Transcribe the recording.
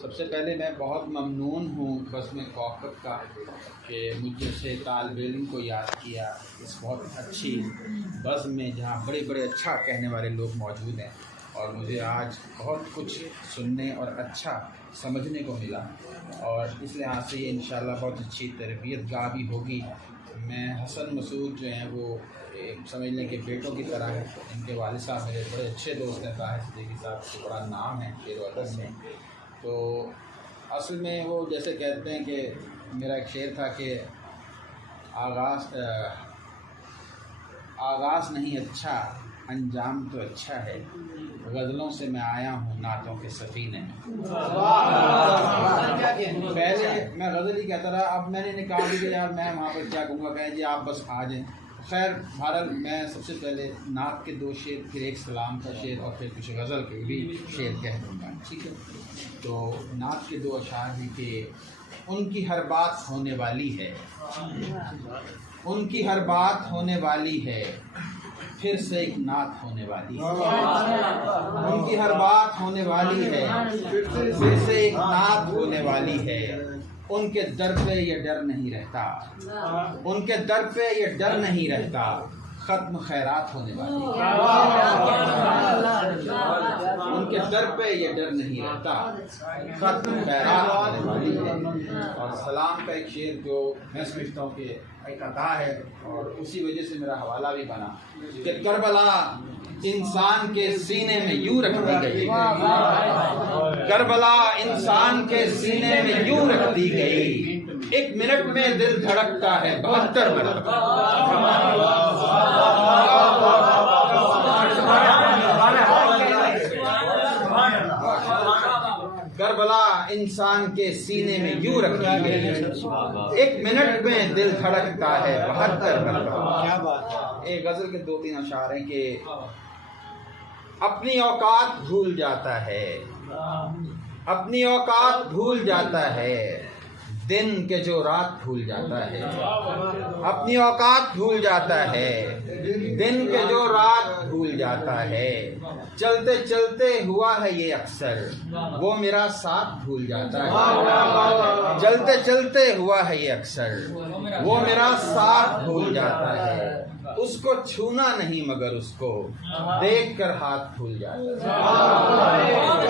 سب سے پہلے میں بہت ممنون ہوں بزم کوکب کا کہ مجھ سے طالب علم کو یاد کیا اس بہت اچھی بزم میں جہاں بڑے بڑے اچھا کہنے والے لوگ موجود ہیں، اور مجھے آج بہت کچھ سننے اور اچھا سمجھنے کو ملا، اور اس لحاظ سے یہ انشاءاللہ بہت اچھی تربیت گاہ بھی ہوگی۔ میں حسن مسعود جو ہیں وہ سمجھ لیں کہ بیٹوں کی طرح ہے، ان کے والد صاحب میرے بڑے اچھے دوست ہیں، طاہر صدیقی صاحب کو بڑا نام ہے شعر و ادب میں۔ تو اصل میں وہ جیسے کہتے ہیں کہ میرا ایک شعر تھا کہ آغاز نہیں اچھا انجام تو اچھا ہے، غزلوں سے میں آیا ہوں نعتوں کے سفینے میں۔ پہلے میں غزل ہی کہتا رہا، اب میں نے کہا کہ یار میں وہاں پر کیا کہوں گا، کہیں جی آپ بس آ جائیں۔ خیر بہرحال میں سب سے پہلے نعت کے 2 شعر، پھر ایک سلام کا شعر، اور پھر کچھ غزل کے بھی شعر کہہ دوں گا، ٹھیک ہے؟ تو نعت کے 2 اشعار ہیں کہ ان کی ہر بات ہونے والی ہے، ان کی ہر بات ہونے والی ہے، پھر سے ایک نعت ہونے والی ہے۔ ان کی ہر بات ہونے والی ہے، پھر سے ایک نعت ہونے والی ہے۔ ان کے در پہ یہ ڈر نہیں رہتا، ان کے در پہ یہ ڈر نہیں رہتا، ختم خیرات ہونے والی ہے۔ ان کے در پہ یہ ڈر نہیں رہتا، ختم خیرات ہونے والی ہے۔ اور سلام کا ایک شعر جو میں سمجھتا ہوں کہ ایک عطا ہے، اور اسی وجہ سے میرا حوالہ بھی بنا کہ کربلا انسان کے سینے میں یوں رکھ دی گئی، کربلا انسان کے سینے میں یوں رکھ دی گئی، 1 منٹ میں دل دھڑکتا ہے 72 مرتبہ۔ کربلا انسان کے سینے میں یوں رکھ دی گئی، 1 منٹ میں دل دھڑکتا ہے 72 مرتبہ۔ ایک غزل کے 2-3 اشعار ہیں کہ اپنی اوقات بھول جاتا ہے، اپنی اوقات بھول جاتا ہے، دن کے جو رات بھول جاتا ہے، اپنی اوقات بھول جاتا ہے، دن کے جو رات بھول جاتا ہے، چلتے چلتے ہوا ہے یہ اکثر، وہ میرا ساتھ بھول جاتا ہے، چلتے چلتے ہوا ہے یہ اکثر، وہ میرا ساتھ بھول جاتا ہے، اس کو چھونا نہیں مگر اس کو دیکھ کر ہاتھ بھول جاتا ہے۔